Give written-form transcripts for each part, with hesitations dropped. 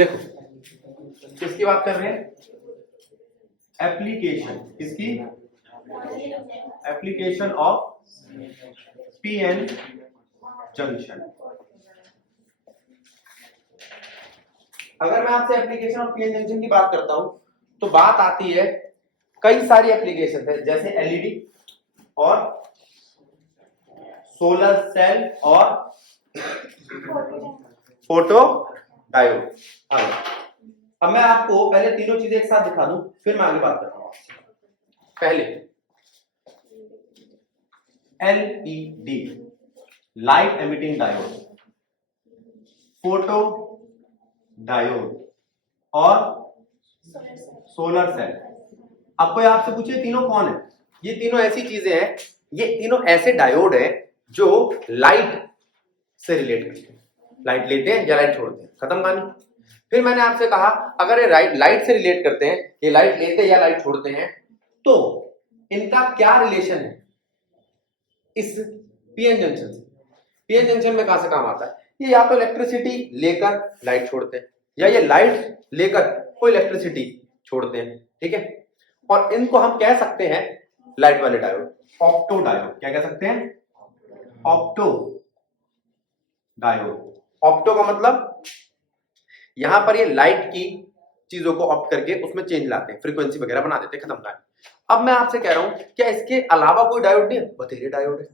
देखो किसकी बात कर रहे हैं, एप्लीकेशन, किसकी, एप्लीकेशन ऑफ पीएन जंक्शन। अगर मैं आपसे एप्लीकेशन ऑफ पीएन जंक्शन की बात करता हूं तो बात आती है कई सारी एप्लीकेशन है, जैसे एलईडी और सोलर सेल और फोटो डायोड। अब मैं आपको पहले तीनों चीजें एक साथ दिखा दूं, फिर मैं आगे बात करता हूं। पहले LED, light emitting diode, photo diode और सोलर सेल। अब कोई आपसे पूछे तीनों कौन है, ये तीनों ऐसी चीजें हैं, ये तीनों ऐसे डायोड हैं जो लाइट से रिलेट करते हैं, लाइट लेते हैं या लाइट छोड़ते हैं, खत्म कहानी। फिर मैंने आपसे कहा अगर ये लाइट से रिलेट करते हैं, ये लाइट लेते हैं या लाइट छोड़ते हैं, तो इनका क्या रिलेशन है इस पीएन जंक्शन से। पीएन जंक्शन में कहां से काम आता है, ये या तो इलेक्ट्रिसिटी लेकर लाइट छोड़ते हैं या ये लाइट लेकर कोई इलेक्ट्रिसिटी छोड़ते हैं, ठीक है। और इनको हम कह सकते हैं लाइट वाले डायोड, ऑप्टो डायोड। क्या कह सकते हैं, ऑप्टो डायोड। ऑप्टो का मतलब यहां पर ये लाइट की चीजों को ऑप्ट करके उसमें चेंज लाते हैं, फ्रीक्वेंसी वगैरह बना देते हैं, खत्म का। अब मैं आपसे कह रहा हूं क्या इसके अलावा कोई डायोड नहीं है, बथेरे डायोड है,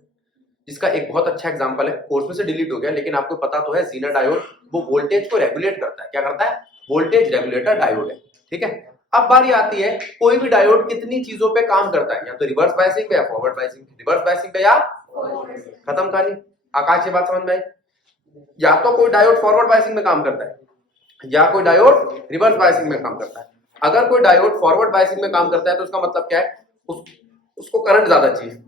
जिसका एक बहुत अच्छा एग्जांपल है, कोर्स में से डिलीट हो गया लेकिन आपको पता तो है, जीना डायोड। वो वोल्टेज को रेगुलेट करता है, क्या करता है, वोल्टेज रेगुलेटर डायोड है, ठीक है। अब बारी आती है कोई भी डायोड कितनी चीजों पे काम करता है, या तो रिवर्स बायसिंग पे या फॉरवर्ड बायसिंग, रिवर्स बायसिंग पे या खत्म कहानी। आकाश ये बात समझ में आई, या तो कोई डायोड फॉरवर्ड बायसिंग में काम करता है या कोई डायोड रिवर्स बायसिंग में काम करता है। अगर कोई डायोड फॉरवर्ड बायसिंग में काम करता है तो उसका मतलब क्या है, उसको करंट ज्यादा चाहिए।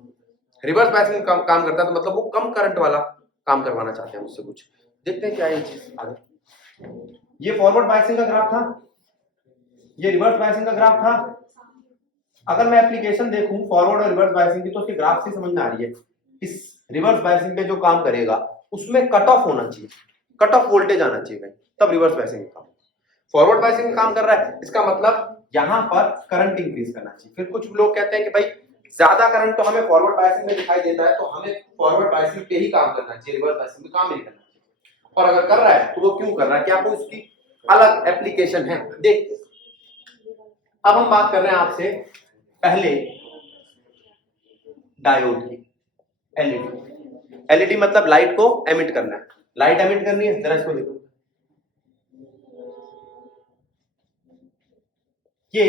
रिवर्स बायसिंग में काम करता है तो मतलब वो कम करंट वाला काम करवाना चाहते हैं मुझसे कुछ। देखते हैं क्या है ये चीज आगे। ये फॉरवर्ड बायसिंग का ग्राफ था, ये रिवर्स बायसिंग का ग्राफ था। अगर मैं एप्लीकेशन देखूं फॉरवर्ड और रिवर्स बायसिंग की तो उसके ग्राफ से समझ में आ रही है, इस रिवर्स बायसिंग पे जो काम करेगा उसमें कट ऑफ होना चाहिए, कट ऑफ वोल्टेज आना चाहिए, तब रिवर्स बायसिंग का काम। फॉरवर्ड बायसिंग में काम कर रहा है, इसका मतलब यहां पर करंट इंक्रीज करना चाहिए। फिर कुछ लोग कहते हैं कि भाई ज्यादा करंट तो हमें फॉरवर्ड बायसिंग में दिखाई देता है तो हमें फॉरवर्ड बायसिंग पे ही काम करना चाहिए, रिवर्स बायसिंग में काम नहीं करना चाहिए। और अगर कर रहा है तो वो क्यों कर रहा है, क्या कोई उसकी अलग एप्लीकेशन है, देखते। अब हम बात कर रहे हैं आपसे पहले डायोड की, एलईडी। एलईडी मतलब लाइट को एमिट करना है, लाइट एमिट करनी है, जरा इसको देखो, ये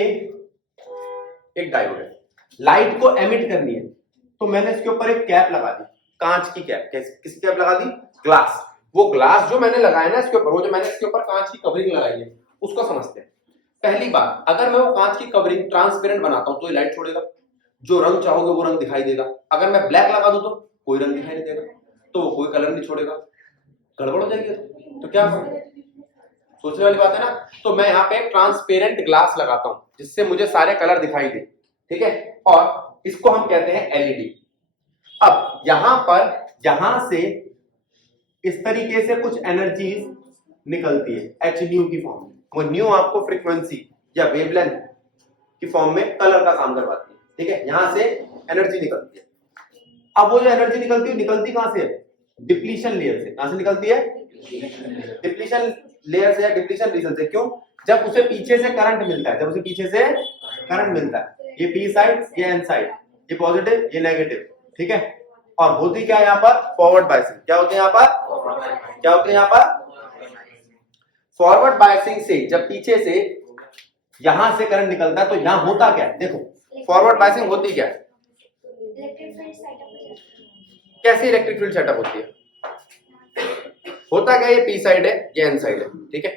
एक डायोड है, लाइट को एमिट करनी है तो मैंने इसके ऊपर एक कैप लगा दी, कांच की कैप। किसकी कैप लगा दी, ग्लास। वो ग्लास जो मैंने लगाया ना इसके ऊपर, वो जो मैंने इसके ऊपर कांच की कवरिंग लगाई है उसको समझते हैं। पहली बात, अगर मैं वो कांच की कवरिंग ट्रांसपेरेंट बनाता हूं तो ये लाइट छोड़ेगा, जो रंग चाहोगे वो रंग दिखाई देगा। अगर मैं ब्लैक लगा दूं तो कोई रंग दिखाई नहीं देगा, तो वो कोई कलर नहीं छोड़ेगा, गड़बड़ हो जाएगी। तो क्या सोचने वाली बात है ना। तो मैं यहाँ पे ट्रांसपेरेंट ग्लास लगाता हूं जिससे मुझे सारे कलर दिखाई दे, ठीक है, और इसको हम कहते हैं एलईडी। अब यहां पर यहां से इस तरीके से कुछ एनर्जी निकलती है एच न्यू की फॉर्म में। वो न्यू आपको फ्रीक्वेंसी या वेवलेंथ की फॉर्म में कलर का काम करवाती है, ठीक है। यहां से एनर्जी निकलती है। अब वो जो एनर्जी निकलती कहां से है, डिप्लीशन लेयर से। कहां से निकलती है, डिप्लीशन लेयर से या डिप्लीशन रीजन से। क्यों, जब उसे पीछे से करंट मिलता है, जब उसे पीछे से करंट मिलता है, ये पी साइड ये एन साइड, ये पॉजिटिव ये नेगेटिव, ठीक है। और होती क्या है यहाँ पर, फॉरवर्ड बायसिंग। क्या होती है यहाँ पर, क्या होती है यहाँ पर, फॉरवर्ड बायसिंग से जब पीछे से यहां से करंट निकलता है तो यहां होता क्या है, देखो फॉरवर्ड बायसिंग होती क्या है, कैसी इलेक्ट्रिक फील्ड सेटअप होती है, होता क्या, ये पी साइड है ये एन साइड है, ठीक है।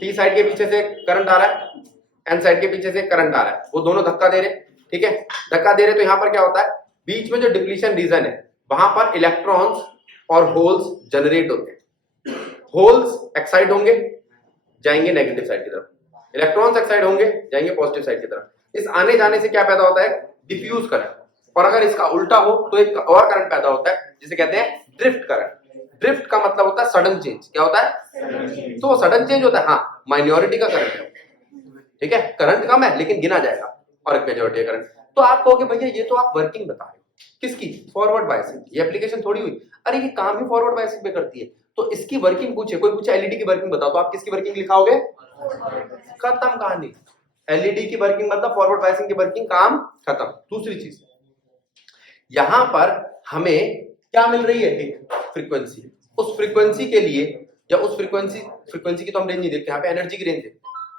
पी साइड के पीछे से करंट आ रहा है, एन साइड के पीछे से करंट आ रहा है, वो दोनों धक्का दे रहे, ठीक है। धक्का दे रहे तो यहाँ पर क्या होता है, बीच में जो डिप्लीशन रीजन है वहां पर इलेक्ट्रॉन्स और होल्स जनरेट होते हैं। होल्स एक्साइट होंगे जाएंगे नेगेटिव साइड की तरफ, इलेक्ट्रॉन्स एक्साइट होंगे जाएंगे पॉजिटिव साइड की तरफ। इस आने जाने से क्या पैदा होता है, डिफ्यूज करंट। और अगर इसका उल्टा हो तो एक और करंट पैदा होता है जिसे कहते हैं ड्रिफ्ट करंट। ड्रिफ्ट का मतलब होता है सडन चेंज। क्या होता है? तो सडन चेंज होता है। हाँ, माइनॉरिटी का करंट है, ठीक है, करंट कम है लेकिन गिना जाएगा, और एक मेजॉरिटी करंट। तो आप कहोगे भैया ये तो आप वर्किंग बता रहे हो, किसकी? Forward biasing. ये एप्लीकेशन थोड़ी हुई, अरे ये काम ही फॉरवर्ड बायसिंग पे करती है, तो इसकी वर्किंग पूछे, कोई पूछे एलईडी की वर्किंग बताओ, तो आप किसकी वर्किंग लिखाओगे? खत्म कहानी। एलईडी की वर्किंग मतलब फॉरवर्ड बायसिंग की वर्किंग, काम खत्म। दूसरी चीज, यहां पर हमें क्या मिल रही है? एक फ्रीक्वेंसी। उस फ्रीक्वेंसी के लिए, या उस फ्रीक्वेंसी की तो हम रेंज नहीं देखते, यहाँ पे एनर्जी की रेंज है।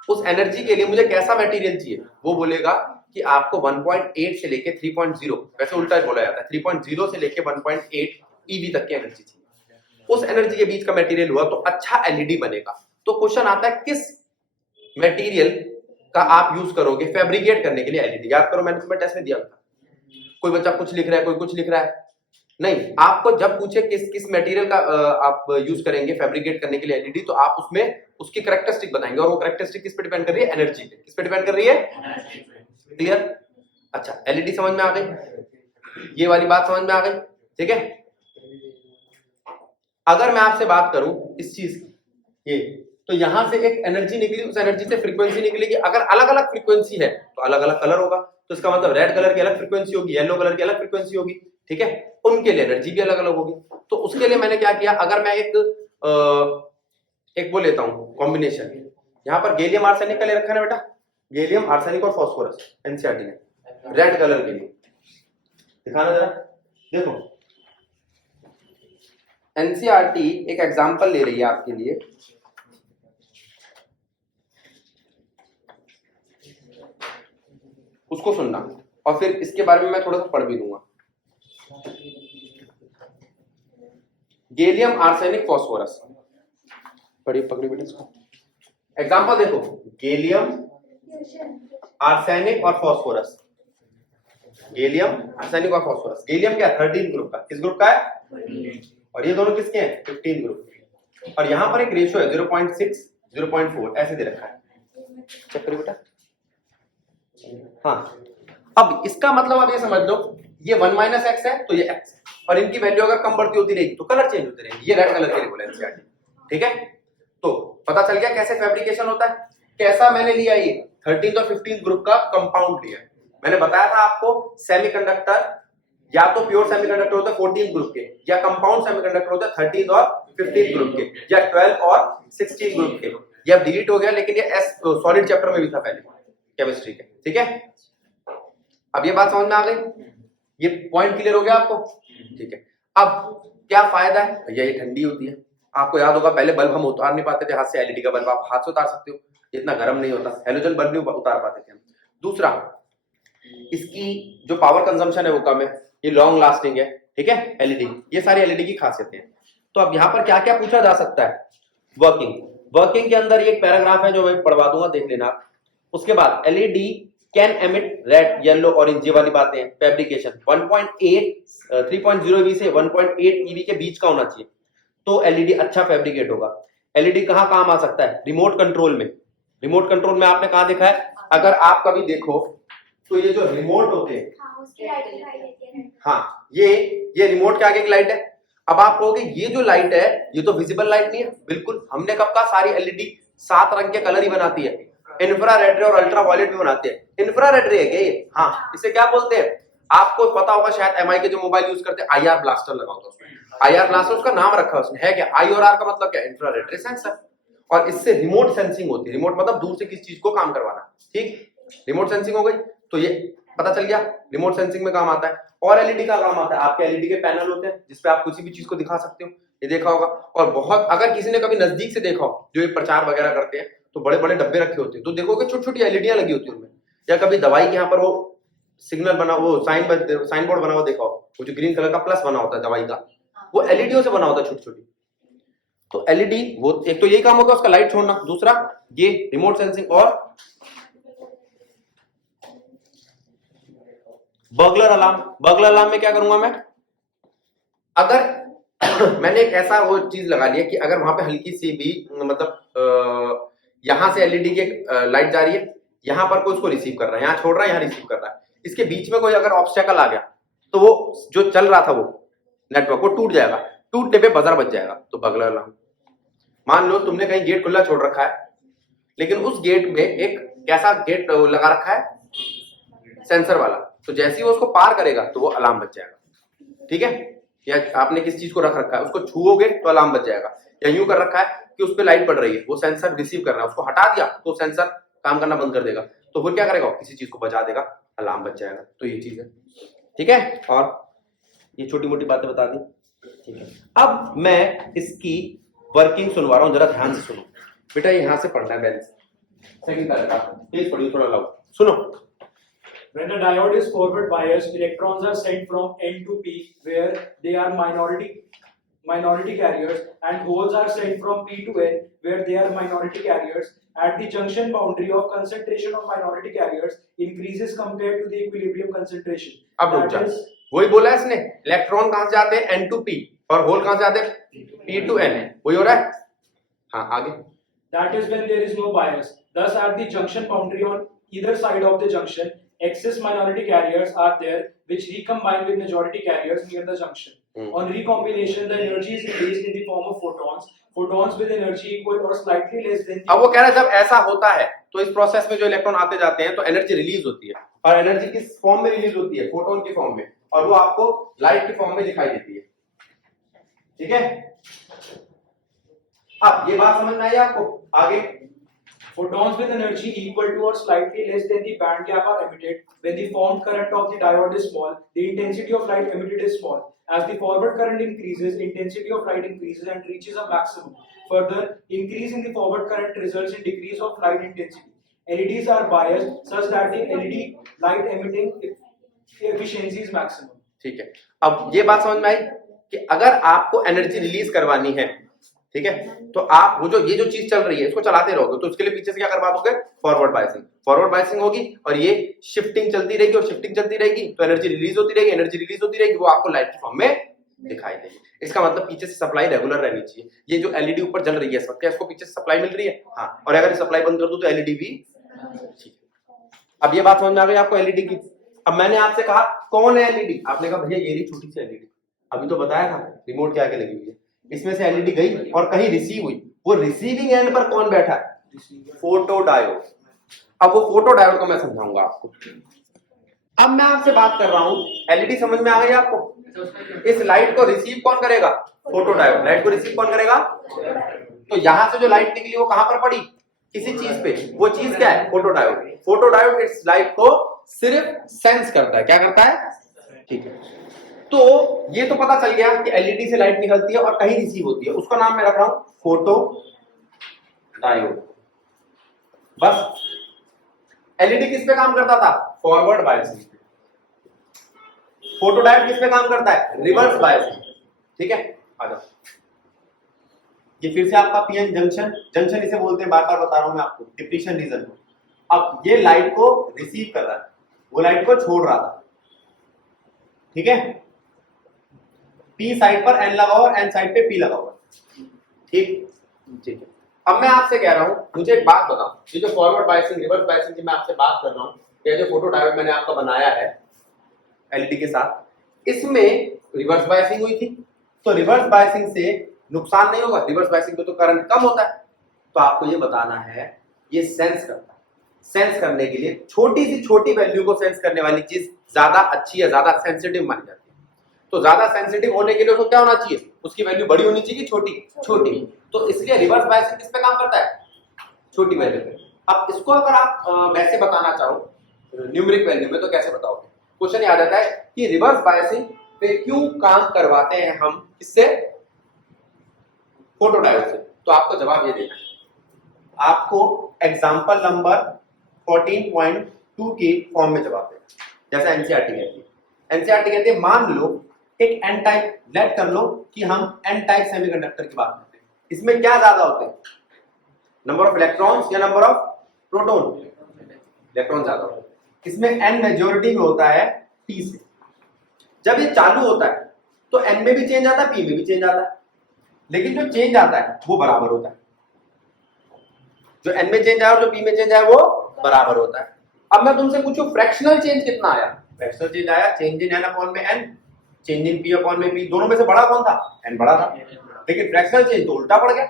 उस एनर्जी के लिए मुझे कैसा मटेरियल चाहिए? वो बोलेगा कि आपको 1.8 से लेके 3.0, वैसे उल्टा बोला जाता है, 3.0 से लेके 1.8 ईवी तक की एनर्जी चाहिए। उस एनर्जी के बीच का मटेरियल हुआ तो अच्छा एलईडी बनेगा। तो क्वेश्चन आता है किस मटेरियल का आप यूज करोगे फैब्रिकेट करने के लिए एलईडी? याद करो, मैंने तुम्हें टेस्ट में दिया था। कोई बच्चा कुछ लिख रहा है, कोई कुछ लिख रहा है, नहीं, आपको जब पूछे किस मटेरियल का आप यूज करेंगे फैब्रिकेट करने के लिए एलईडी, तो आप उसमें उसकी कैरेक्टरिस्टिक बताएंगे, और वो कैरेक्टरिस्टिक किस पे डिपेंड कर रही है? एनर्जी पे। किस पे डिपेंड कर रही है? क्लियर? अच्छा, एलईडी समझ में आ गई, ये वाली बात समझ में आ गई, ठीक है। अगर मैं आपसे बात करूं इस चीज की, ये तो यहां से एक एनर्जी निकली, उस एनर्जी से फ्रीक्वेंसी निकलेगी। अगर अलग अलग फ्रीक्वेंसी है तो अलग अलग कलर होगा, तो इसका मतलब रेड कलर की अलग फ्रीक्वेंसी होगी, येलो कलर की अलग फ्रीक्वेंसी होगी, ठीक है, उनके लिए एनर्जी भी अलग अलग होगी। तो उसके लिए मैंने क्या किया, अगर मैं एक वो लेता हूं कॉम्बिनेशन, यहाँ पर गैलियम आर्सेनिक का ले रखा है ना बेटा, गैलियम आर्सेनिक और फास्फोरस, एनसीईआरटी ने रेड कलर के लिए दिखाना जरा, देखो एनसीईआरटी एक एग्जांपल ले रही है आपके लिए, उसको सुनना, और फिर इसके बारे में मैं थोड़ा सा पढ़ भी दूंगा। गैलियम आर्सेनिक फास्फोरस, पढ़िए, पकड़ी बेटा इसको। एग्जांपल देखो, गैलियम आर्सेनिक और फास्फोरस, गैलियम आर्सेनिक और फास्फोरस। गैलियम क्या? 13 ग्रुप का। किस ग्रुप का है? और ये दोनों किसके हैं? 15 ग्रुप के। और यहां पर एक रेशियो है 0.6 0.4 ऐसे दे रखा है, चेक करिए बेटा। हाँ, अब इसका मतलब आप ये समझ लो, ये 1 - x है तो ये x, और इनकी वैल्यू अगर कम बढ़ती होती रहेगी तो कलर चेंज होते रहेंगे। ये रेड कलर के लिए बोला एनसीईआरटी, ठीक है। तो पता चल गया कैसे फैब्रिकेशन होता है। कैसा मैंने लिया? ये 13 और 15 ग्रुप का कंपाउंड लिया। मैंने बताया था आपको, सेमीकंडक्टर या तो प्योर सेमीकंडक्टर होता है 14 ग्रुप के, या कंपाउंड सेमीकंडक्टर होता है 13 और 15 ग्रुप के, या 12 और 16 ग्रुप के। ये अब डिलीट हो गया, लेकिन ये सॉलिड चैप्टर में भी था पहले केमिस्ट्री के, ठीक है। अब ये बात समझ में आ गई, ये पॉइंट क्लियर हो गया आपको, ठीक है। अब क्या फायदा है भैया? ये ठंडी होती है, आपको याद होगा पहले बल्ब हम उतार नहीं पाते थे हाथ से, एलईडी का बल्ब आप हाथ से उतार सकते हो, इतना गर्म नहीं होता, हेलोजन बल्ब नहीं उतार पाते थे हम। दूसरा, इसकी जो पावर कंजम्पशन है वो कम है, ये लॉन्ग लास्टिंग है, ठीक है, एलईडी। ये सारी एलईडी की खासियतें हैं। तो अब यहाँ पर क्या क्या पूछा जा सकता है? वर्किंग के अंदर ये एक पैराग्राफ है जो मैं पढ़वा दूंगा, देख लेना आप। उसके बाद LED can emit red, yellow, orange, ये वाली बातें हैं। फैब्रिकेशन 3.0 ईवी से 1.8 ईवी के बीच का होना चाहिए, तो एलईडी अच्छा फैब्रिकेट होगा। एलईडी कहाँ काम आ सकता है? रिमोट कंट्रोल में। रिमोट कंट्रोल में आपने कहा देखा है? अगर आप कभी देखो तो ये जो रिमोट होते हैं, हाँ, ये रिमोट के आगे की लाइट है। अब आप कहोगे ये जो लाइट है ये तो विजिबल लाइट नहीं है। बिल्कुल, हमने कब कहा सारी एलईडी 7 रंग के कलर ही बनाती है। इंफ्रारेड रे और अल्ट्रावायलेट भी बनाते हैं। इंफ्रारेड रे है क्या ये? हाँ, इसे क्या बोलते हैं? आपको पता होगा शायद, एमआई के जो मोबाइल यूज करते हैं आईआर ब्लास्टर लगा होता है उसमें। आईआर ब्लास्टर उसका नाम रखा है उसने, है क्या? आई और आर का मतलब क्या? इंफ्रारेड रे सेंसर। और इससे रिमोट सेंसिंग होती है। रिमोट मतलब दूर से किसी चीज को काम करवाना, ठीक, रिमोट सेंसिंग हो गई। तो ये पता चल गया रिमोट सेंसिंग में काम आता है। और एलईडी का काम आता है, आपके एलईडी के पैनल होते हैं जिसपे आप किसी भी चीज को दिखा सकते हो, ये देखा होगा। और बहुत, अगर किसी ने कभी नजदीक से देखा हो, जो ये प्रचार वगैरह करते हैं, तो बड़े बड़े डब्बे रखे होते हैं, तो देखोगे छोटी छोटी एलईडियां लगी होती है उनमें। या कभी दवाई के यहाँ पर वो सिग्नल बना, वो साइन बोर्ड बना हुआ देखा हो, वो जो ग्रीन कलर का प्लस बना होता है दवाई का, वो एलईडीओ से बना होता है, छोटी छोटी। तो एलईडी, वो एक तो यही काम होगा उसका, लाइट छोड़ना। दूसरा ये रिमोट सेंसिंग। और बर्गलर अलार्म में क्या करूंगा मैं? अगर मैंने एक ऐसा वो चीज लगा लिया कि अगर वहां पे हल्की सी भी मतलब यहां से एलईडी की लाइट जा रही है, यहां पर कोई उसको रिसीव कर रहा है, यहां छोड़ रहा है, यहां रिसीव कर रहा है, इसके बीच में कोई अगर ऑब्स्टेकल आ गया तो वो जो चल रहा था वो नेटवर्क वो टूट जाएगा। टूटने पे बजर बच जाएगा, तो बगलर अलार्म। मान लो तुमने कहीं गेट खुला छोड़ रखा है, लेकिन उस गेट में एक कैसा गेट लगा रखा है, सेंसर वाला, तो जैसे ही वो उसको पार करेगा तो वो अलार्म बच जाएगा, ठीक है। या आपने किस चीज को रख रखा है, उसको छुओगे तो अलार्म बच जाएगा, या यूं कर रखा है कि उस पर लाइट पड़ रही है, वो सेंसर रिसीव कर रहा है, उसको हटा दिया तो सेंसर काम करना बंद कर देगा, तो फिर क्या करेगा, किसी चीज को बचा देगा, अलार्म बच जाएगा। तो ये चीज है, ठीक है। और ये छोटी मोटी बातें बता दी, ठीक है। अब मैं इसकी वर्किंग सुनवा रहा हूं, जरा ध्यान से सुनो बेटा, यहां से पढ़ना है बैलेंस, सेकंड पैराग्राफ तेज पढ़िए थोड़ा लाओ, सुनो। When a diode is forward biased, electrons are sent from N to P, where they are minority carriers, and holes are sent from P to N, where they are minority carriers. At the junction boundary of concentration of minority carriers increases compared to the equilibrium concentration. अब रुक जा, वही बोला है इसने, electron कहां से जाते हैं N to P, और होल कहां से जाते हैं P to N, वही हो रहा है। हाँ आगे। That is when there is no bias. Thus, at the junction boundary on either side of the junction, excess minority carriers are there, which recombine with majority carriers near the junction. On recombination, the energy is released in the form of photons. Photons with energy equal or slightly less than. अब वो कह रहा है जब ऐसा होता है तो इस प्रोसेस में जो इलेक्ट्रॉन आते जाते हैं तो एनर्जी रिलीज होती है, और एनर्जी किस फॉर्म में रिलीज होती है, फोटोन की फॉर्म में, और वो आपको लाइट की फॉर्म में दिखाई देती है, ठीक है। अब ये बात समझ में आई आपको, आगे। Photons with energy equal to or slightly less than the band gap are emitted when the formed current of the diode is small. The intensity of light emitted is small. As the forward current increases, intensity of light increases and reaches a maximum. Further, increase in the forward current results in decrease of light intensity. LEDs are biased such that the LED light emitting efficiency is maximum. ठीक है, अब ये बात समझ में आई कि अगर आपको एनर्जी रिलीज करवानी है, ठीक है, तो आप वो जो ये जो चीज चल रही है इसको चलाते रहोगे, तो उसके लिए पीछे से क्या करवा दोगे, फॉरवर्ड बायसिंग। फॉरवर्ड बायसिंग होगी और ये शिफ्टिंग चलती रहेगी, और शिफ्टिंग चलती रहेगी तो एनर्जी रिलीज होती रहेगी, एनर्जी रिलीज होती रहेगी, वो आपको लाइट की फॉर्म में दिखाई देगी। इसका मतलब पीछे से सप्लाई रेगुलर रहनी चाहिए। ये जो एलईडी ऊपर जल रही है इस वक्त, क्या इसको पीछे से सप्लाई मिल रही है? हाँ, और अगर सप्लाई बंद कर दूं तो एलईडी भी ठीक है। अब ये बात समझ में आ गई आपको एलईडी की। अब मैंने आपसे कहा कौन है एलईडी, आपने कहा भैया ये रही छोटी सी एलईडी, अभी तो बताया था रिमोट के आगे लगी हुई है, इसमें से एलईडी गई और कहीं रिसीव हुई, वो रिसीविंग एंड पर कौन बैठा है, फोटो डायोड। अब वो फोटो डायोड को मैं समझाऊंगा आपको। अब मैं आपसे बात कर रहा हूं, एलईडी समझ में आ गई आपको, इस लाइट को रिसीव कौन करेगा, फोटो डायोड। लाइट को रिसीव कौन करेगा, तो यहां से जो लाइट निकली वो कहां पर पड़ी, किसी चीज पे, वो चीज क्या है, फोटो डायोड। फोटो डायोड इस लाइट को सिर्फ सेंस करता है, क्या करता है, ठीक है। तो ये तो पता चल गया कि एलईडी से लाइट निकलती है और कहीं रिसीव होती है, उसका नाम मैं रख रहा हूं फोटो डायोड। बस एलईडी किस पे काम करता था, फॉरवर्ड बायसिंग। फोटो डायोड किस पे काम करता है, रिवर्स बायसिंग, ठीक है। आ जाओ, ये फिर से आपका पीएन जंक्शन, जंक्शन इसे बोलते हैं, बार बार बता रहा हूं मैं आपको, डिप्लीशन रीजन। अब ये लाइट को रिसीव कर रहा है, वो लाइट को छोड़ रहा था, ठीक है। पी साइड पर एन लगा हुआ और एन साइड पे पी लगा हुआ, ठीक ठीक है। अब मैं आपसे कह रहा हूं, मुझे एक बात बताओ, ये जो फॉरवर्ड बायसिंग रिवर्स बायसिंग की मैं आपसे बात कर रहा हूं, ये जो फोटो डायोड मैंने आपका बनाया है एलईडी के साथ, इसमें रिवर्स बायसिंग हुई थी, तो रिवर्स बायसिंग से नुकसान नहीं होगा, रिवर्स बायसिंग पे तो करंट कम होता है। तो आपको ये बताना है ये सेंस करता है, सेंस करने के लिए छोटी सी छोटी वैल्यू को सेंस करने वाली चीज ज्यादा अच्छी है, ज्यादा सेंसिटिव मानी जाती है। तो ज्यादा सेंसिटिव होने के लिए उसको क्या होना चाहिए, उसकी वैल्यू बड़ी होनी चाहिए कि छोटी, छोटी। तो इसलिए रिवर्स बायसिंग किस पे काम करता है, छोटी वैल्यू पे। अब इसको अगर आप वैसे बताना चाहो न्यूमेरिक वैल्यू में, तो कैसे बताओगे, क्वेश्चन आ जाता है कि रिवर्स बायसिंग पे क्यों काम करवाते हैं हम, किससे, फोटो डायोड से। तो आपको जवाब ये देना है, आपको एग्जांपल नंबर 14.2 के फॉर्म में जवाब देना, जैसा एनसीईआरटी कहती है। एनसीईआरटी कहती है मान लो एक एन टाइप, लेट कर लो कि हम एन टाइप सेमीकंडक्टर की बात करते हैं, इसमें क्या ज्यादा होते हैं, नंबर ऑफ इलेक्ट्रॉन्स या नंबर ऑफ प्रोटॉन, इलेक्ट्रॉन ज्यादा होते हैं। इसमें एन मेजॉरिटी में होता है पी से। जब ये चालू होता है तो एन में भी चेंज आता है, पी में भी चेंज आता है, लेकिन जो चेंज आता है वो बराबर होता है, जो एन में चेंज आया और जो पी में चेंज आया वो बराबर होता है। अब मैं तुमसे पूछूं फ्रैक्शनल चेंज कितना आया, फ्रैक्शनल चेंज आया चेंज इन एन अपॉन में N, change in P upon में पी, दोनों में से बड़ा कौन था? एन बड़ा था, लेकिन फ्रैक्शनल चेंज तो उल्टा पड़ गया।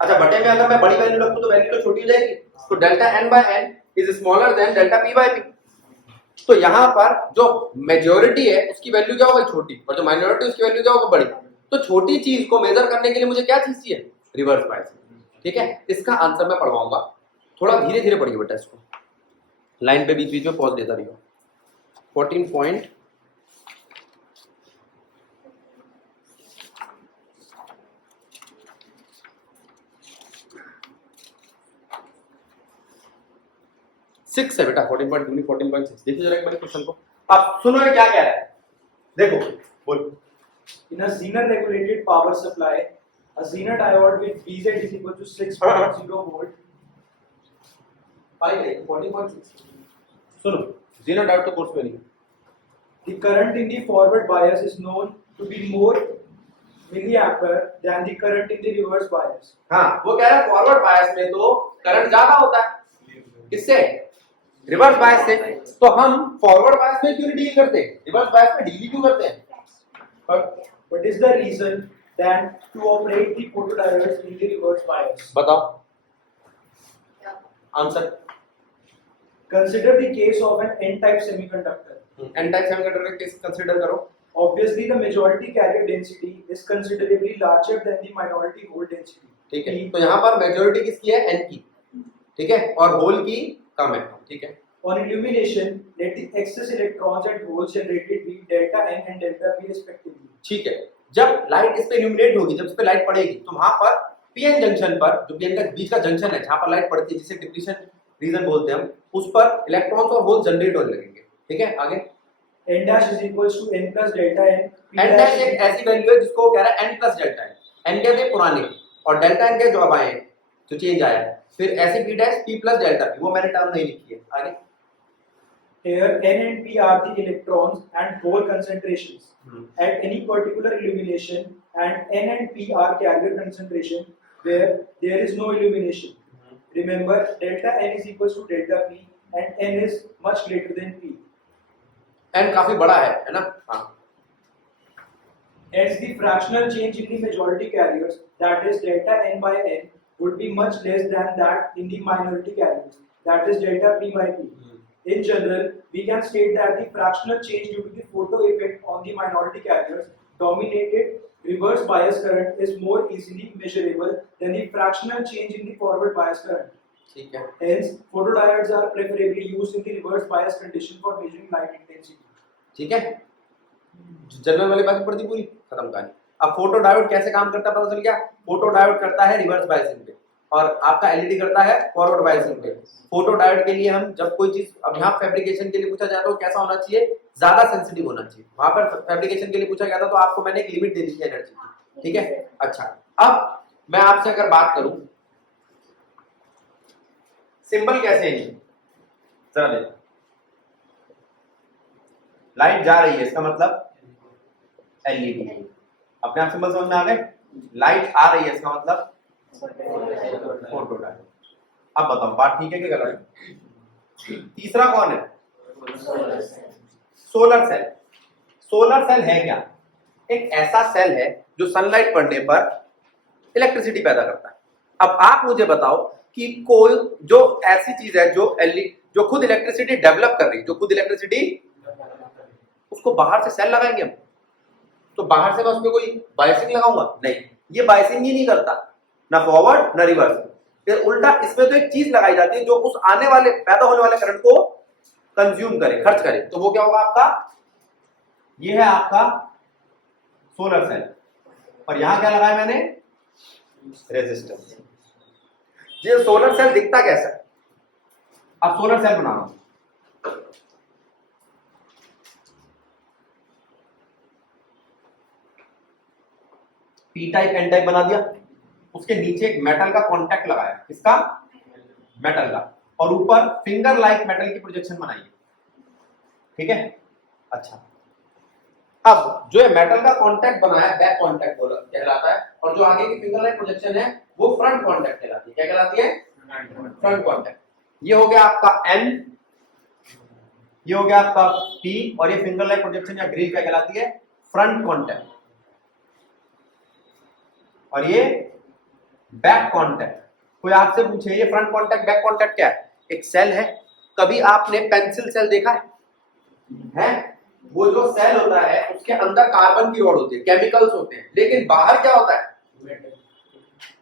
अच्छा बटे में अगर मैं बड़ी वैल्यू रखूं तो वैल्यू तो छोटी हो जाएगी, तो delta N by N is smaller than delta P by P. तो यहाँ पर जो मेजॉरिटी है उसकी वैल्यू क्या होगी? छोटी, और जो माइनॉरिटी उसकी वैल्यू क्या होगी? बड़ी। तो छोटी चीज को मेजर करने के लिए मुझे क्या चीज चाहिए? Reverse bias. ठीक है, इसका आंसर मैं पढ़वाऊंगा, थोड़ा धीरे धीरे पढ़िए बेटा इसको, लाइन पे बीच बीच में पॉज देता रहिए। 14 पॉइंट 6 है बेटा, 14.2 14.6। देखिए जरा एक बार क्वेश्चन को, अब सुनो ये क्या कह रहा है, देखो बोल। In a Zener regulated power supply, a Zener diode with VZ is equal to 6.0 volt. 14.6 सुनो, Zener डायोड तो कोर्स में नहीं। The current in the forward bias is known to be more milliampere than the current in the reverse bias. हाँ, वो कह रहा है forward bias में तो करंट ज्यादा होता है, किससे? रिवर्स बायस से। तो हम फॉरवर्ड बायस में क्यों नहीं डील करते, रिवर्स बायस में डील क्यों करते हैं? What is the reason then to operate the photodiodes in the reverse bias? बताओ answer. Consider the case of an N-type semiconductor. N type semiconductor case consider करो। Obviously, the majority carrier density is considerably larger than the minority hole density. ठीक है, तो यहाँ पर majority किसकी है? N की, ठीक है, और होल की कम है, ठीक है। On illumination, let the excess electrons and holes generated be delta n and delta p respectively. ठीक है, जब लाइट इस पे इल्यूमिनेट होगी, जब इस पे लाइट पड़ेगी, तो वहां पर पीएन जंक्शन पर, जो पीएन का बीच का जंक्शन है जहां पर लाइट पड़ती है, जिसे डिप्लीशन रीजन बोलते हैं हम, उस पर इलेक्ट्रॉन्स और होल जनरेट होने लगेंगे। ठीक है, आगे N dash is equals to n plus delta n. N dash एक ऐसी वैल्यू है जिसको कह रहा है n plus delta n. N के थे पुराने और डेल्टा एन के जो अब आए हैं, जो चेंज आया है, फिर ऐसे P dash P plus delta P, वो मैंने टर्म नहीं लिखी है। आगे Here n and p are the electrons and hole concentrations at any particular illumination, and n and p are carrier concentration where there is no illumination. Remember, delta n is equals to delta p, and n is much greater than p. N काफी बड़ा है ना? हाँ, Hence, the fractional change in the majority carriers, that is delta n by n, would be much less than that in the minority carriers, that is delta p by p. In general, we can state that the fractional change due to the photo effect on the minority carriers dominated reverse bias current is more easily measurable than the fractional change in the forward bias current. ठीक है, Hence, photodiodes are preferably used in the reverse bias condition for measuring light intensity. ठीक है, general वाली बात पड़ दी, पूरी खत्म कहानी। अब फोटो डायोड कैसे काम करता है पता चल गया। फोटो डायोड करता है रिवर्स बायसिंग पे और आपका एलईडी करता है फॉरवर्ड बायसिंग पे। फोटो डायोड के लिए हम जब कोई चीज, अब यहाँ फैब्रिकेशन के लिए पूछा जाता है कैसा होना चाहिए, ज्यादा सेंसिटिव होना चाहिए। वहां पर फैब्रिकेशन के लिए पूछा गया था तो आपको मैंने एक लिमिट दे दी थी एनर्जी की। ठीक है, अच्छा अब मैं आपसे अगर बात करूं सिंबल कैसे है, जरा देखो, लाइट जा रही है इसका मतलब एलईडी, अपने आप सिंबल समझ में आ गए। लाइट आ रही है इसका मतलब फोटो डायोड। अब बताओ बात ठीक है कि गलत है? तीसरा कौन है? Solar cell. सोलर सेल है क्या? एक ऐसा सेल है जो सनलाइट पड़ने पर इलेक्ट्रिसिटी पैदा करता है। अब आप मुझे बताओ कि कोई जो ऐसी चीज है जो जो खुद इलेक्ट्रिसिटी डेवलप कर रही, जो खुद इलेक्ट्रिसिटी, उसको बाहर से सेल लगाएंगे हम, तो बाहर से मैं उसमें कोई बायसिंग लगाऊंगा? नहीं, ये बायसिंग ही नहीं करता, ना फॉरवर्ड ना रिवर्स। फिर उल्टा इसमें तो एक चीज लगाई जाती है जो उस आने वाले पैदा होने वाले करंट को कंज्यूम करे, खर्च करे। तो वो क्या होगा आपका? ये है आपका सोलर सेल, और यहां क्या लगाया मैंने? रेजिस्टेंस। ये सोलर सेल दिखता कैसा है? अब सोलर सेल बना रहा हूं, पी टाइप एन टाइप बना दिया, उसके नीचे एक मेटल का कांटेक्ट लगाया, किसका? मेटल का, और ऊपर फिंगर लाइक मेटल की प्रोजेक्शन बनाई है। ठीक है, अच्छा अब जो है मेटल का कांटेक्ट बनाया बैक कांटेक्ट कहलाता है, और जो आगे की फिंगर लाइक प्रोजेक्शन है वो फ्रंट कांटेक्ट कहलाती है। क्या कहलाती है? Front contact. ये हो गया आपका एन, ये हो गया आपका P, और ये फिंगर लाइक प्रोजेक्शन या ग्रिल क्या कहलाती है? Front contact. और ये बैक कॉन्टैक्ट। कोई आपसे पूछे ये फ्रंट कॉन्टैक्ट बैक कॉन्टैक्ट क्या है? एक सेल है। कभी आपने पेंसिल सेल देखा है? वो जो सेल होता है उसके अंदर कार्बन की रॉड होती है, केमिकल्स होते हैं, लेकिन बाहर क्या होता है?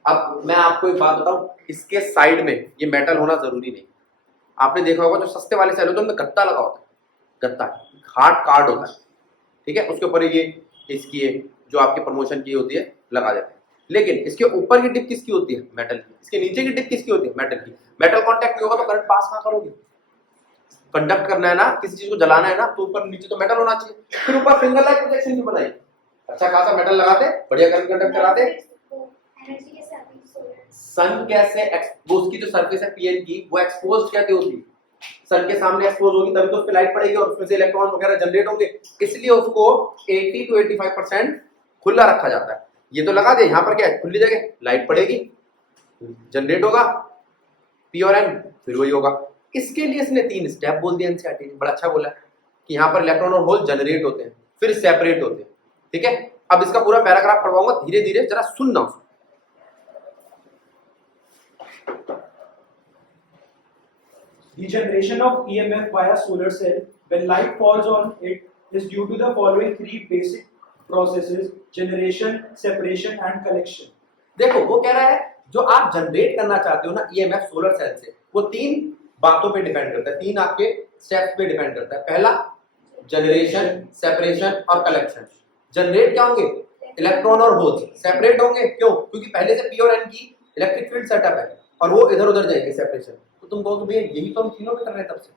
अब मैं आपको एक बात बताऊं, इसके साइड में ये मेटल होना जरूरी नहीं। आपने देखा होगा जो सस्ते वाले सेल होते हैं उनमें गत्ता लगा होता है, गत्ता हार्ड कार्ड होता है, ठीक है, उसके ऊपर ये इसकी जो आपकी प्रमोशन की होती है लगा देते हैं। लेकिन इसके ऊपर की टिप किसकी होती है? मेटल की। इसके नीचे की टिप किसकी होती है? मेटल की। मेटल कांटेक्ट नहीं होगा तो करंट पास कहां करोगे? कंडक्ट करना है ना, किसी चीज को जलाना है ना, तो ऊपर नीचे तो मेटल होना चाहिए। फिर ऊपर फिंगर लाइक प्रोटेक्शन क्यों बनाई? अच्छा खासा मेटल लगाते, बढ़िया करंट कंडक्ट कराते। सन कैसे उसकी जो सरफेस है पीएन की वो एक्सपोज्ड कैसे होगी? सन के सामने एक्सपोज होगी तभी तो उस पे लाइट पड़ेगी और उसमें से इलेक्ट्रॉन वगैरह जनरेट होंगे, इसलिए उसको 80 to 85% खुला रखा जाता है। ये तो लगा दे, यहाँ पर क्या है? खुली जगह, लाइट पड़ेगी, जनरेट होगा पी और एन, फिर वही होगा। इसके लिए इसने 3 स्टेप बोल दिया एनसीईआरटी ने, बड़ा अच्छा बोला कि यहाँ पर इलेक्ट्रॉन और होल जनरेट होते हैं फिर सेपरेट होते हैं, ठीक है। अब इसका पूरा पैराग्राफ पढ़वाऊंगा, धीरे धीरे जरा सुनना उसको। The generation of EMF via solar cell when light falls on it is due to the following 3 basic processes: generation, separation and collection. देखो वो कह रहा है जो आप जनरेट करना चाहते हो ना ईएमएफ सोलर सेल से, वो 3 बातों पे डिपेंड करता है, 3 आपके स्टेप्स पे डिपेंड करता है। पहला जनरेशन, सेपरेशन और कलेक्शन। जनरेट क्या होंगे? इलेक्ट्रॉन और होल्स सेपरेट होंगे। क्यों? क्योंकि पहले से पी और एन की इलेक्ट्रिक फील्ड सेटअप है और वो इधर उधर जाएंगे सेपरेशन। तो तुम कहोगे भैया यही तो हम तीनों पे कर रहे हैं तब से,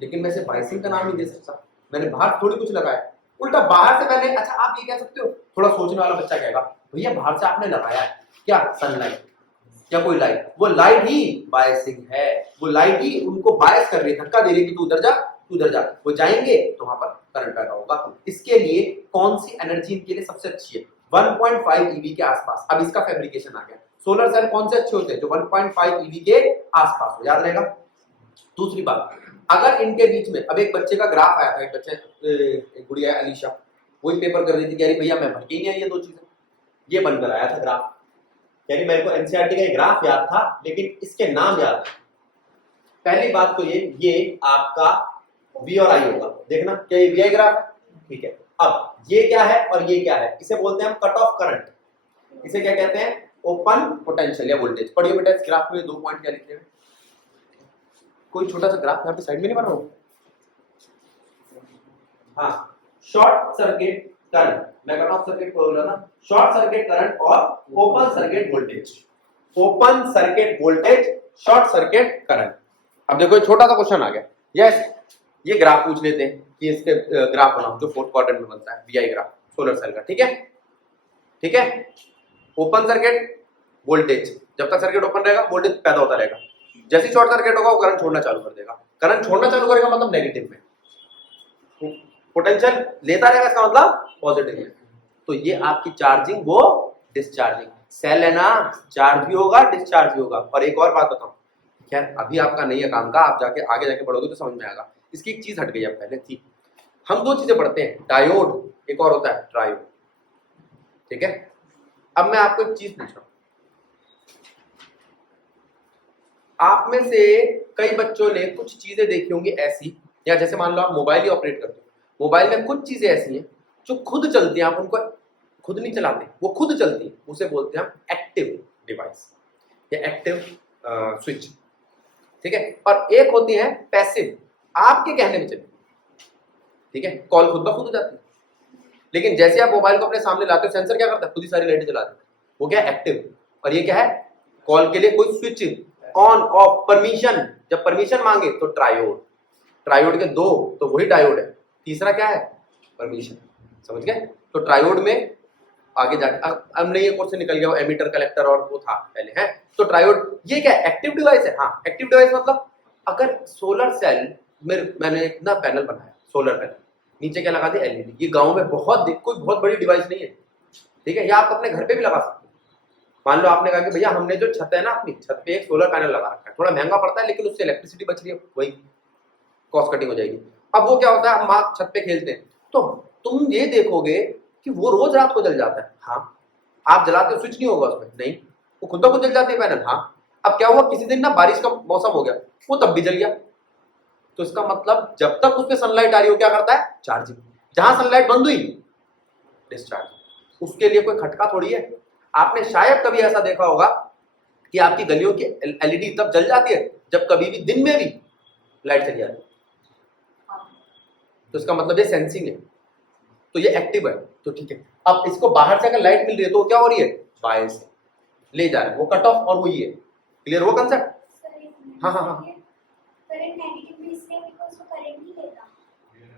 लेकिन मैं सिर्फ बाइसिंग का नाम नहीं दे सकता, मैंने बाहर थोड़ी कुछ लगाया, उल्टा बाहर से मैंने। अच्छा आप ये कह सकते हो, थोड़ा सोचने वाला बच्चा कहेगा भैया बाहर से आपने लगाया है क्या? सनलाइट या कोई लाइट, वो लाइट ही बायसिंग है, वो लाइट ही उनको बायस कर रही है, धक्का दे रही है कि तू उधर जा तू उधर जा, वो जाएंगे तो वहां पर करंट पैदा होगा। इसके लिए कौन सी एनर्जी इनके लिए सबसे अच्छी है? 1.5 EV के आसपास। अब इसका फैब्रिकेशन आ गया। सोलर सेल कौन से अच्छे होते हैं? जो 1.5 EV के आसपास हो, याद रहेगा। दूसरी बात, अगर इनके बीच में, अब एक बच्चे का ग्राफ आया था, एक बच्चे एक गुड़िया है अलीशा, वही पेपर कर रही थी, कह रही भैया मैं भर के ही नहीं आई ये 2 चीजें, ये बनकर आया था ग्राफ। यानी मेरे को एनसीईआरटी का एक ग्राफ याद था लेकिन इसके नाम याद है। पहली बात तो ये आपका वी और आई होगा, देखना क्या ये वी आई ग्राफ है, ठीक है। अब ये क्या है और ये क्या है? इसे बोलते हैं हम कट ऑफ करंट, इसे क्या कहते हैं? ओपन पोटेंशियल या वोल्टेज। पढ़िए बेटा इस ग्राफ में 2 पॉइंट क्या लिखे हैं। कोई छोटा सा ग्राफ यहाँ पे साइड में नहीं बना हुआ? हाँ, शॉर्ट सर्किट करंट, मैं कट ऑफ सर्किट बोल रहा था, शॉर्ट सर्किट करंट और open circuit voltage. Open circuit voltage, short circuit current. अब देखो छोटा सा क्वेश्चन आ गया, यस ये ग्राफ पूछ लेते हैं कि इसके ग्राफ बनाओ जो 4th क्वाड्रेंट में बनता है, वीआई ग्राफ सोलर सेल का, ठीक है ठीक है। ओपन सर्किट वोल्टेज, जब तक सर्किट ओपन रहेगा वोल्टेज पैदा होता रहेगा, जैसे शॉर्ट सर्किट होगा वो करंट छोड़ना चालू कर देगा। करंट छोड़ना चालू करेगा मतलब नेगेटिव में, पोटेंशियल लेता रहेगा इसका मतलब पॉजिटिव में। तो ये आपकी चार्जिंग वो डिस्चार्जिंग। सेल है ना, चार्ज भी होगा डिस्चार्ज भी होगा। और एक और बात बताऊं, खैर अभी आपका नहीं है काम का, आप जाके आगे जाके पढ़ोगे तो समझ में आएगा। इसकी एक चीज हट गई, अब पहले थी। हम 2 चीजें पढ़ते हैं, डायोड, एक और होता है ट्रायोड, ठीक है। अब मैं आपको एक चीज पूछ रहा हूं, आप में से कई बच्चों ने कुछ चीजें देखी होंगी ऐसी, या जैसे मान लो आप मोबाइल ही ऑपरेट करते हो, मोबाइल में कुछ चीजें ऐसी हैं जो खुद चलती हैं, आप उनको खुद नहीं चलाते, वो खुद चलती है, उसे बोलते हैं हम एक्टिव डिवाइस या एक्टिव स्विच, ठीक है। और एक होती है पैसिव, आपके कहने में चलती, ठीक है, कॉल खुद ब खुद हो जाती है। लेकिन जैसे आप मोबाइल को अपने सामने लाते हो, सेंसर क्या करता है? खुद ही सारी लाइटें जला देता है, वो क्या है? एक्टिव। और ये क्या है? कॉल के लिए कोई स्विच ऑन ऑफ, परमिशन, जब परमिशन मांगे तो ट्रायोड। ट्रायोड के 2 तो वही डायोड है, तीसरा क्या है? परमिशन, समझ गए? तो ट्रायोड में आगे जाके अब नहीं कोर्स से निकल गया, वो एमीटर कलेक्टर और वो था पहले है। तो ट्रायोड ये क्या है? एक्टिव डिवाइस है। हाँ, एक्टिव डिवाइस मतलब अगर सोलर सेल में मैंने एक ना पैनल बनाया, सोलर पैनल, नीचे क्या लगा दिया? एलईडी। ये गांव में कोई बहुत बड़ी डिवाइस नहीं है, ठीक है, या आप अपने घर पे भी लगा सकते हो। मान लो आपने कहा कि भैया हमने जो छत है ना, अपनी छत पे एक सोलर पैनल लगा रखा है, थोड़ा महंगा पड़ता है लेकिन उससे इलेक्ट्रिसिटी बच रही है, वही कॉस्ट कटिंग हो जाएगी। अब वो क्या होता है, हम माँ छत पे खेलते हैं तो तुम ये देखोगे कि वो रोज रात को जल जाता है। हाँ, आप जलाते हो, स्विच नहीं होगा उसमें, नहीं, वो खुद ब खुद जल जाती है पैनल। हाँ, अब क्या हुआ, किसी दिन ना बारिश का मौसम हो गया, वो तब भी जल गया। तो इसका मतलब जब तक उसमें सनलाइट आ रही हो क्या करता है, चार्जिंग। जहां सनलाइट बंद हुई, डिस्चार्ज। उसके लिए कोई खटका थोड़ी है। आपने शायद कभी ऐसा देखा होगा कि आपकी गलियों की एलईडी तब जल जाती है जब कभी भी दिन में भी लाइट चली जाती है। तो इसका मतलब ये सेंसिंग है, तो ये एक्टिव है, तो ठीक है। अब इसको बाहर से अगर लाइट मिल रही है तो क्या हो रही है, वायर से ले जा रहा है, वो कट ऑफ और वो ये क्लियर हुआ कंसेप्ट। हाँ हाँ हाँ, करंट नेगेटिव में इसलिए बिकॉज़ वो करंट नहीं लेता,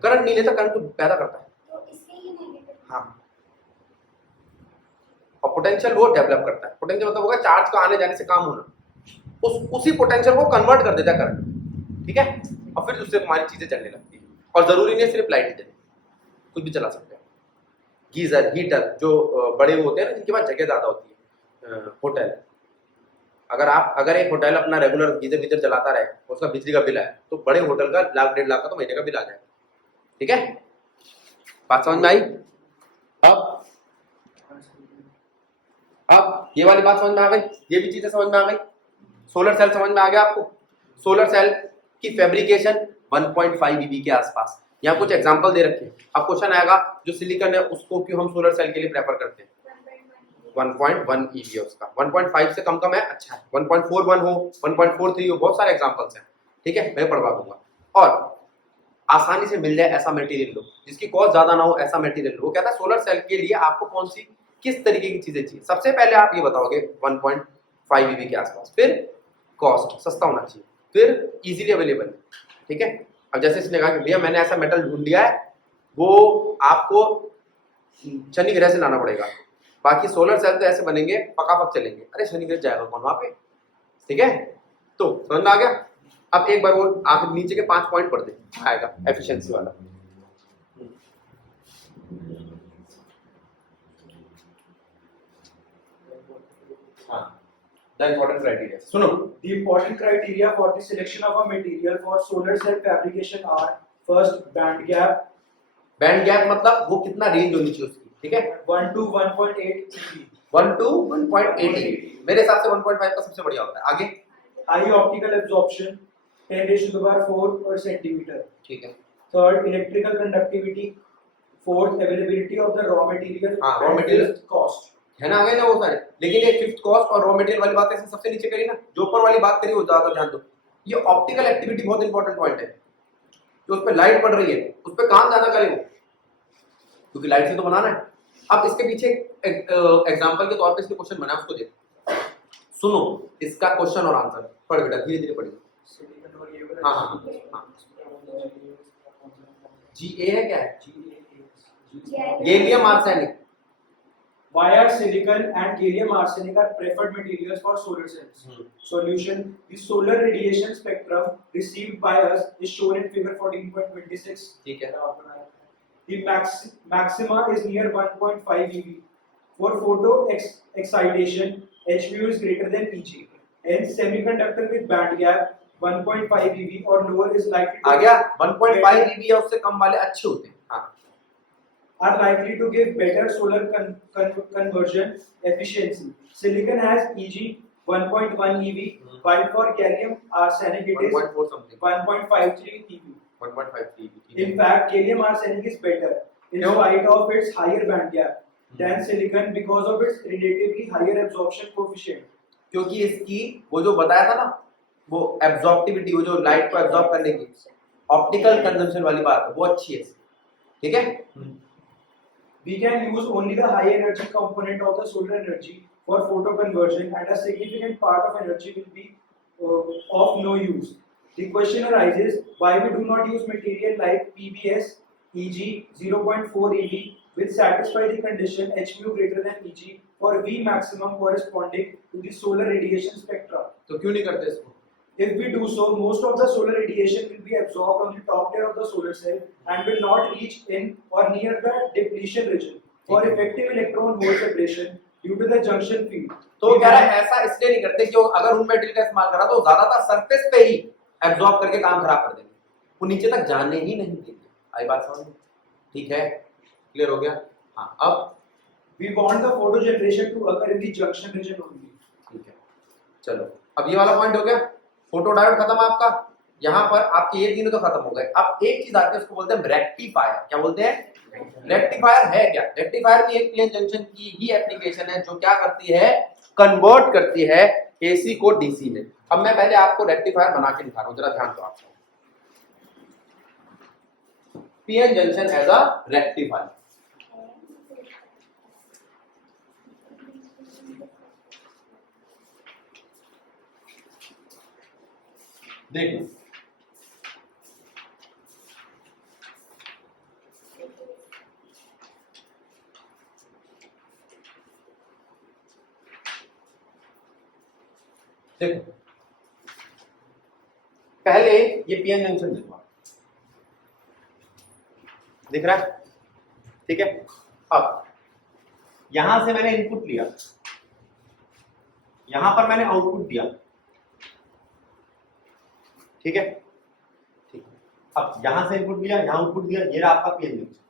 करंट नहीं लेता, करंट तो पैदा करता है। तो इसलिए ये नेगेटिव। हाँ, और पोटेंशियल वो डेवलप करता है। पोटेंशियल मतलब होगा चार्ज का आने जाने से काम होना, उसी पोटेंशियल को कन्वर्ट कर देता है करंट, ठीक है। और फिर उससे हमारी चीजें चलने लगती है। और जरूरी नहीं है सिर्फ लाइट ही जले, कुछ भी चला सकते हैं। गीजर, हीटर, जो बड़े वो होते हैं ना जिनके पास जगह ज्यादा होती है, होटल, अगर एक होटल अपना रेगुलर गीजर वीजर चलाता रहे, उसका बिजली का बिल आए, तो बड़े होटल का 1 लाख 1.5 लाख का तो महीने का बिल आ जाए, ठीक है। बात समझ में आई। अब ये वाली बात समझ में आ गई, ये भी चीजें समझ में आ गई। सोलर सेल समझ में आ गया आपको। सोलर सेल की फैब्रिकेशन 1.5 EV के आसपास। यहाँ कुछ एग्जांपल दे रखे हैं। अब क्वेश्चन आएगा जो सिलिकॉन है उसको क्यों हम सोलर सेल के लिए प्रेफर करते हैं। 1.1 EV है उसका, 1.5 से कम है, अच्छा है। 1.41 हो, 1.43 हो, बहुत सारे एग्जांपल्स हैं, ठीक है, मैं पढ़वा दूंगा। और आसानी से मिल जाए ऐसा मटेरियल लो, जिसकी कॉस्ट ज्यादा ना हो, ऐसा मटेरियल लो। वो कहता है सोलर सेल के लिए आपको कौन सी किस तरीके की चीजें चाहिए। सबसे पहले आप ये बताओगे 1.5 EV के आसपास, फिर कॉस्ट सस्ता होना चाहिए, फिर इजीली अवेलेबल, ठीक है। अब जैसे इसने कहा कि भैया मैंने ऐसा मेटल ढूंढ लिया है, वो आपको शनि ग्रह से लाना पड़ेगा, बाकी सोलर सेल तो ऐसे बनेंगे पकापक चलेंगे। अरे शनि ग्रह जाएगा कौन वहां पे, ठीक है। तो समझ में आ गया। अब एक बार वो आप नीचे के 5 पॉइंट पढ़ दे, आएगा एफिशिएंसी वाला। The important criteria. सुनो, The important criteria for the selection of a material for solar cell fabrication are: first, band gap band gap मतलब वो कितना रेंज होनी चाहिए उसकी, ठीक है। 1 to 1.8 EV, 1 to 1.80, मेरे हिसाब से 1.5 का सबसे बढ़िया होता है। आगे, high optical absorption 10⁴ per centimeter. ठीक है। Third, electrical conductivity. Fourth, availability of the raw material. हाँ, raw And material. fifth, cost. है ना, आ गए ना वो सारे। लेकिन ये फिफ्थ कॉस्ट और रॉ मटेरियल वाली बात ऐसे सबसे नीचे करी ना, जो ऊपर वाली बात करी वो ज्यादा ध्यान दो। ये ऑप्टिकल एक्टिविटी बहुत इंपॉर्टेंट पॉइंट है, जो उस पर लाइट पड़ रही है उस पर काम ज्यादा करे वो, क्योंकि लाइट से तो बनाना है। अब इसके पीछे एग्जांपल के तौर पे इसके क्वेश्चन बना, उसको देखो, सुनो इसका क्वेश्चन और आंसर पढ़ बेटा, धीरे धीरे पढ़िए। हाँ हाँ हाँ, GA है, क्या है, gallium arsenic. Why are silicon and gallium arsenic are preferred materials for solar cells? Solution: the solar radiation spectrum received by us is shown in figure 14.26. ठीक है। The maxima is near 1.5 EV. For photo excitation, HV is greater than EG. Hence, semiconductor with band gap 1.5 EV or lower is likely आ गया, 1.5 EV या उससे कम वाले अच्छे होते हैं। हाँ, are likely to give better solar conversion efficiency. Silicon has EG 1.1 EV, while for gallium arsenic it is 1.4 something, 1.53 EV. 1.53 EV। In fact, gallium arsenic is better in क्यों? spite of its higher band gap than silicon because of its relatively higher absorption coefficient. क्योंकि इसकी वो जो बताया था ना, वो absorptivity, वो जो लाइट को एब्जॉर्ब करने की ऑप्टिकल कंजम्पशन वाली बात है, वो अच्छी है, ठीक है। We can use only the high energy component of the solar energy for photo conversion, and a significant part of energy will be of no use. The question arises, why we do not use material like PBS, EG 0.4 EV, which satisfy the condition Hμ greater than EG for V maximum corresponding to the solar radiation spectra. तो क्यों नहीं करते इसको? If we do so, most of the solar radiation will be absorbed on the top layer of the solar cell and will not reach in or near the depletion region for effective electron hole separation due to the junction field. तो कह रहा है ऐसा इसलिए नहीं करते कि अगर उन मेटेरियल का इस्तेमाल करा तो ज्यादातर सरफेस पे ही एब्जॉर्ब करके काम खराब कर देंगे। वो नीचे तक जाने ही नहीं देंगे। आई बात समझ में? ठीक है, क्लियर हो गया? हाँ, अब We want the photo generation to occur in the junction region only. ठीक है, चलो अब ये वाला पॉइंट हो गया, फोटो डायोड खत्म आपका। यहाँ पर आपके ये तीनों तो खत्म हो गए। अब एक चीज आती है, उसको बोलते हैं रेक्टिफायर। क्या बोलते हैं? रेक्टिफायर है क्या? रेक्टिफायर भी एक पीएन जंक्शन की ही एप्लीकेशन है जो क्या करती है, कन्वर्ट करती है एसी को डीसी में। अब मैं पहले आपको रेक्टिफायर बना के दिखा रहा हूं, जरा ध्यान दो। आपको PN junction as a rectifier, देखो देखो, पहले ये पीएन जंक्शन देखो, दिख रहा है? ठीक है, अब यहां से मैंने इनपुट लिया, यहां पर मैंने आउटपुट दिया। ठीक है, ठीक है, अब यहां से इनपुट लिया, यहां आउटपुट दिया, ये रहा आपका पीएन जंक्शन।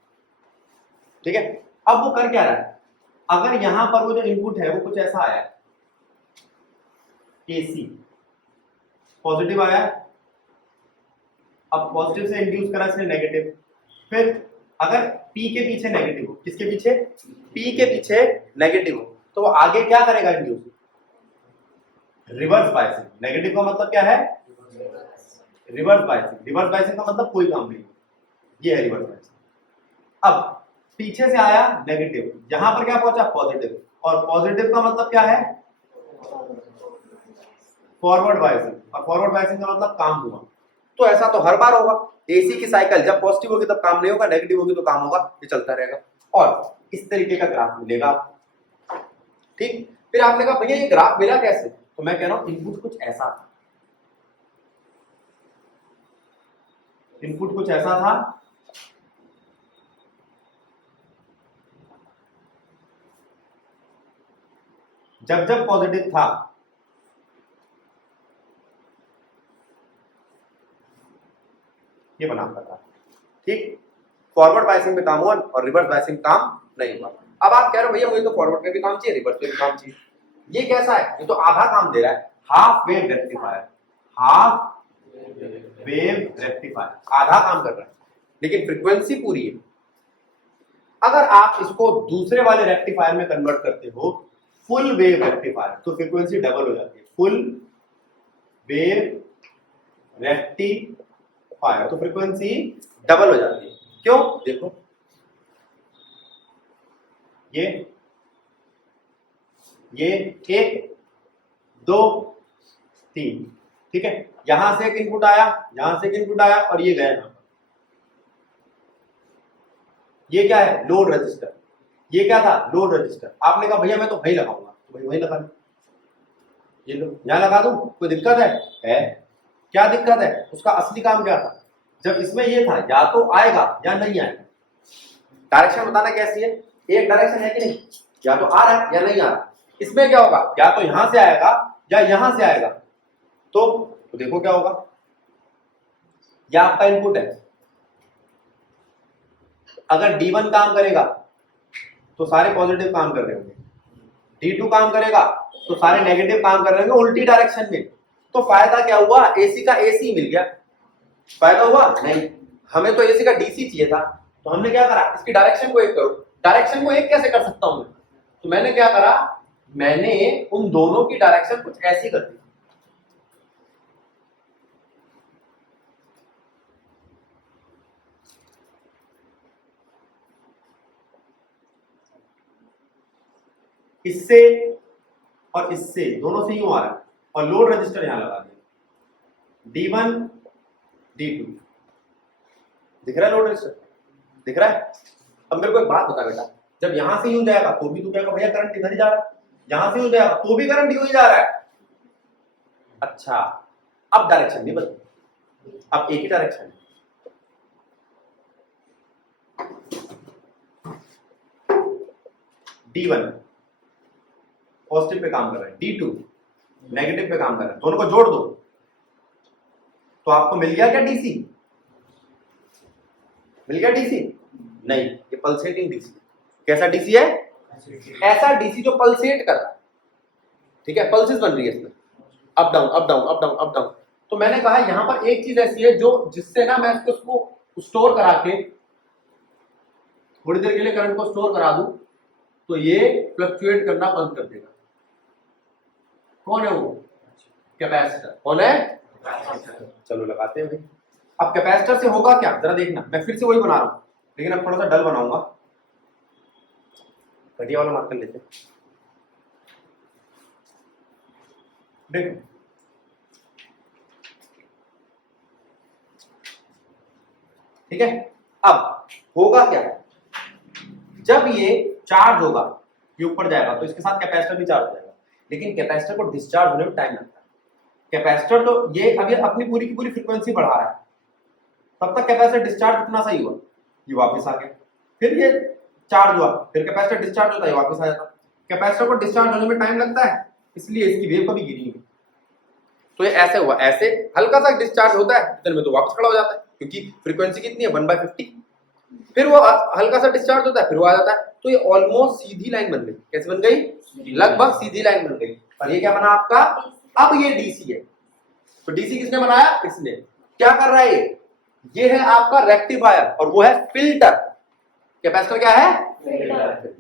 ठीक है, अब वो कर क्या रहा है, अगर यहां पर वो जो इनपुट है वो कुछ ऐसा आया है, एसी पॉजिटिव आया, अब पॉजिटिव से इंड्यूस करा इसने नेगेटिव, फिर अगर पी के पीछे नेगेटिव हो, किसके पीछे? पी के पीछे नेगेटिव हो, तो वो आगे क्या करेगा इंड्यूस? Reverse biasing. नेगेटिव का मतलब क्या है? Reverse biasing. रिवर्स बायसिंग का मतलब कोई काम नहीं, ये है रिवर्स बायसिंग। अब पीछे से आया नेगेटिव, यहां पर क्या पहुंचा? पॉजिटिव, और पॉजिटिव का मतलब क्या है? Forward biasing. और फॉरवर्ड बायसिंग का मतलब काम हुआ। तो ऐसा तो हर बार होगा, एसी की साइकिल जब पॉजिटिव होगी तब काम नहीं होगा, नेगेटिव होगी तो काम होगा, ये चलता रहेगा और इस तरीके का ग्राफ मिलेगा। ठीक, फिर आपने कहा भैया ये ग्राफ मिला कैसे? तो मैं कह रहा हूं इनपुट कुछ ऐसा था, इनपुट कुछ ऐसा था, जब जब पॉजिटिव था ये बना था। ठीक, फॉरवर्ड बायसिंग में काम हुआ और रिवर्स बायसिंग काम नहीं हुआ। अब आप कह रहे हो भैया मुझे तो फॉरवर्ड में भी काम चाहिए, रिवर्स में भी काम चाहिए, ये कैसा है? ये तो आधा काम दे रहा है। Half wave rectifier, half wave rectifier आधा काम कर रहा है, लेकिन फ्रीक्वेंसी पूरी है। अगर आप इसको दूसरे वाले रेक्टिफायर में कन्वर्ट करते हो, फुल वेव रेक्टिफायर, तो फ्रीक्वेंसी डबल हो जाती है। फुल वेव रेक्टिफायर तो फ्रीक्वेंसी डबल हो जाती है। क्यों? देखो ये 1 2 3, ठीक है, यहां से एक इनपुट आया, यहां से एक इनपुट आया और ये गया यहां। ये क्या है? Load register. ये क्या था? Load register. आपने कहा भैया मैं तो वही लगाऊंगा, तो भाई वही लगा लो, ये लो यहां लगा दूं, कोई दिक्कत है? क्या दिक्कत है? उसका असली काम क्या था? जब इसमें ये था या तो आएगा या नहीं आएगा। डायरेक्शन बताना कैसी है? एक डायरेक्शन है कि नहीं, या तो आ रहा है या नहीं आ रहा। इसमें क्या होगा? या तो यहां से आएगा या यहां से आएगा। तो देखो क्या होगा, यह आपका इनपुट है, अगर D1 काम करेगा तो सारे पॉजिटिव काम कर रहे होंगे, D2 काम करेगा तो सारे नेगेटिव काम कर रहे होंगे उल्टी डायरेक्शन में। तो फायदा क्या हुआ? एसी का एसी मिल गया। फायदा हुआ? नहीं, हमें तो एसी का डीसी चाहिए था, तो हमने क्या करा? इसकी डायरेक्शन को एक करो। डायरेक्शन को एक कैसे कर सकता हूं मैं? तो मैंने क्या करा, मैंने उन दोनों की डायरेक्शन कुछ ऐसी कर दी। इससे और इससे दोनों से यूं आ रहा है, और लोड रजिस्टर यहां लगा दिया, D1 D2 दिख रहा है, लोड रजिस्टर दिख रहा है। अब मेरे को एक बात बता बेटा, जब यहां से यूं जाएगा तो भी तू कहेगा भैया करंट इधर ही जा रहा है, यहां से यूं जाएगा तो भी करंट यूं ही जा रहा है। अच्छा, अब डायरेक्शन नहीं बदली, अब एक ही डायरेक्शन है। D1 पॉजिटिव पे काम कर रहा है, D2 नेगेटिव पे काम कर रहा है, दोनों को जोड़ दो तो आपको मिल गया क्या? डीसी। मिल गया डीसी? नहीं, ये पल्सेटिंग डीसी। कैसा डीसी है? ऐसा डीसी जो पल्सेट कर रहा है, ठीक है, पल्सेस बन रही है इसमें, up down up down up down up down. तो मैंने कहा यहां पर एक चीज ऐसी है जो जिससे ना मैं उसको स्टोर करा के थोड़ी देर के लिए करंट को स्टोर करा दूं तो ये फ्लक्चुएट करना बंद कर देगा। कौन है वो? कैपेसिटर। कौन है? चलो लगाते हैं भाई। अब कैपेसिटर से होगा क्या जरा देखना, मैं फिर से वही बना रहा हूं लेकिन अब थोड़ा सा डल बनाऊंगा, घटिया वाला मार्क कर लेते हैं। देखो ठीक है, अब होगा क्या, जब ये चार्ज होगा ये ऊपर जाएगा तो इसके साथ कैपेसिटर भी चार्ज हो जाएगा, लेकिन कैपेसिटर को डिस्चार्ज होने में टाइम लगता है। कैपेसिटर तो ये अभी अपनी पूरी की पूरी फ्रीक्वेंसी बढ़ा रहा है, तब तक कैपेसिटर डिस्चार्ज कितना सही हुआ, ये वापस आ गया, फिर ये चार्ज हुआ, फिर कैपेसिटर डिस्चार्ज होता है वापस आ जाता। कैपेसिटर को डिस्चार्ज होने में टाइम लगता है, इसलिए इसकी वेव कभी गिरी नहीं। तो ये ऐसे हुआ, ऐसे हल्का सा डिस्चार्ज होता है इतने में तो वापस खड़ा हो जाता है, क्योंकि फ्रीक्वेंसी कितनी है 1/50। फिर वो हल्का सा डिस्चार्ज होता है, फिर वो आ जाता है। तो ये ऑलमोस्ट सीधी लाइन बन गई। कैसे बन गई? लगभग सीधी लाइन बन गई। और ये क्या बना आपका? अब ये डीसी है। तो डीसी किसने बनाया? इसने। क्या कर रहा है ये है आपका रेक्टिफायर और वो है फिल्टर। कैपेसिटर क्या है? फिल्टर।